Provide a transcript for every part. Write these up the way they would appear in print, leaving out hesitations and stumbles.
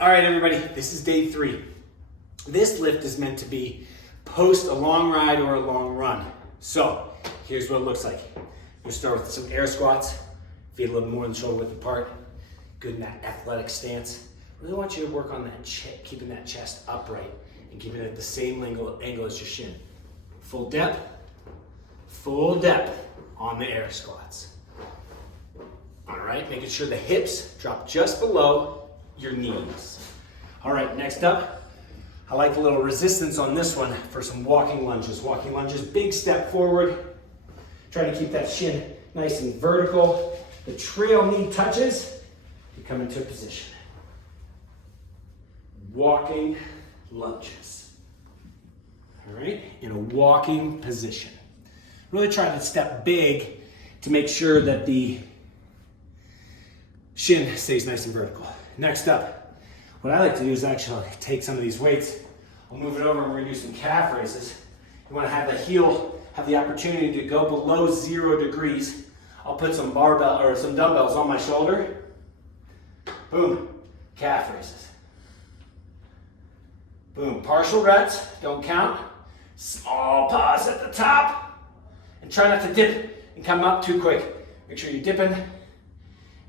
All right, everybody, this is day 3. This lift is meant to be post a long ride or a long run. So here's what it looks like. We'll start with some air squats, feet a little more than shoulder width apart. Good in that athletic stance. Really want you to work on that keeping that chest upright and keeping it at the same angle as your shin. Full depth on the air squats. All right, making sure the hips drop just below your knees. All right, next up, I like a little resistance on this one for some walking lunges. Walking lunges, big step forward. Try to keep that shin nice and vertical. The trail knee touches, you come into a position. Walking lunges. All right, in a walking position. Really try to step big to make sure that the shin stays nice and vertical. Next up, what I like to do is actually take some of these weights, I'll move it over and we're gonna do some calf raises. You wanna have the heel have the opportunity to go below 0 degrees. I'll put some barbell or some dumbbells on my shoulder. Boom, calf raises. Boom, partial reps, don't count. Small pause at the top. And try not to dip and come up too quick. Make sure you're dipping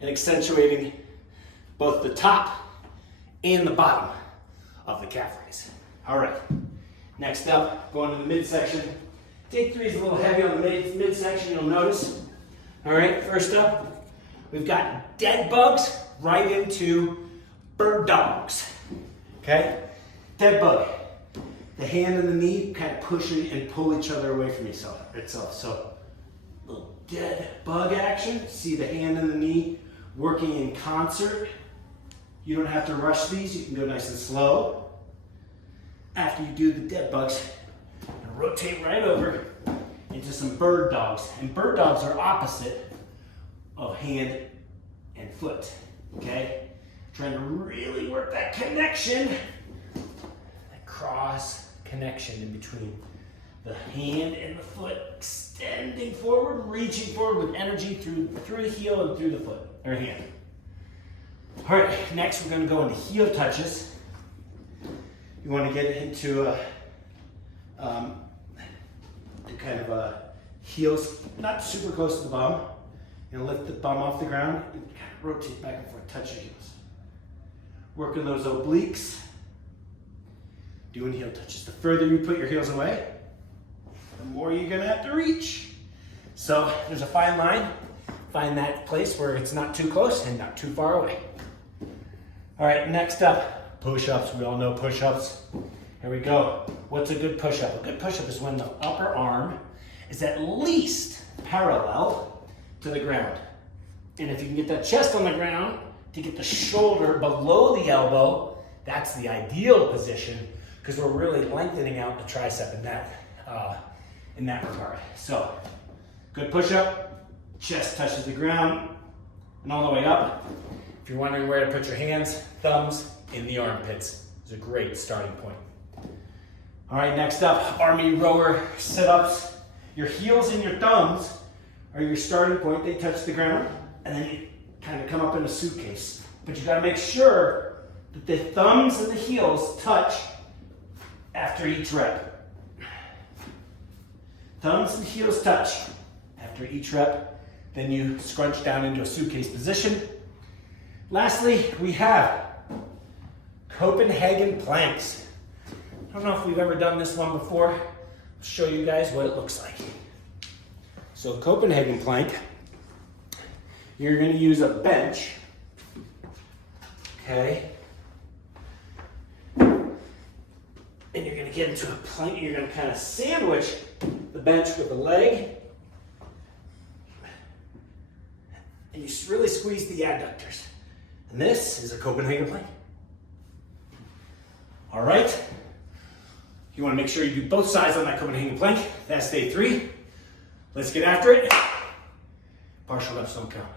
and accentuating both the top and the bottom of the calf raise. All right, next up, going to the midsection. Day 3 is a little heavy on the midsection, you'll notice. All right, first up, we've got dead bugs right into bird dogs, okay? Dead bug. The hand and the knee kind of push and pull each other away from itself. So, little dead bug action. See the hand and the knee working in concert. You don't have to rush these, you can go nice and slow. After you do the dead bugs, rotate right over into some bird dogs. And bird dogs are opposite of hand and foot, okay? Trying to really work that connection, that cross connection in between the hand and the foot, extending forward, reaching forward with energy through the heel and through the foot, or hand. All right, next we're gonna go into heel touches. You wanna get into a kind of a heels, not super close to the bum. You know, lift the bum off the ground and kind of rotate back and forth, touch your heels. Working those obliques, doing heel touches. The further you put your heels away, the more you're gonna have to reach. So there's a fine line. Find that place where it's not too close and not too far away. All right, next up, push-ups. We all know push-ups. Here we go. What's a good push-up? A good push-up is when the upper arm is at least parallel to the ground. And if you can get that chest on the ground to get the shoulder below the elbow, that's the ideal position because we're really lengthening out the tricep in that regard. So, good push-up, chest touches the ground, and all the way up. If you're wondering where to put your hands, thumbs in the armpits is a great starting point. All right, next up, army rower sit-ups. Your heels and your thumbs are your starting point. They touch the ground, and then you kind of come up in a suitcase. But you gotta make sure that the thumbs and the heels touch after each rep. Thumbs and heels touch after each rep. Then you scrunch down into a suitcase position. Lastly, we have Copenhagen planks. I don't know if we've ever done this one before. I'll show you guys what it looks like. So Copenhagen plank, you're gonna use a bench, okay? And you're gonna get into a plank, you're gonna kind of sandwich the bench with a leg. And you really squeeze the adductors. And this is a Copenhagen plank. All right. You want to make sure you do both sides on that Copenhagen plank. That's day 3. Let's get after it. Partial reps don't count.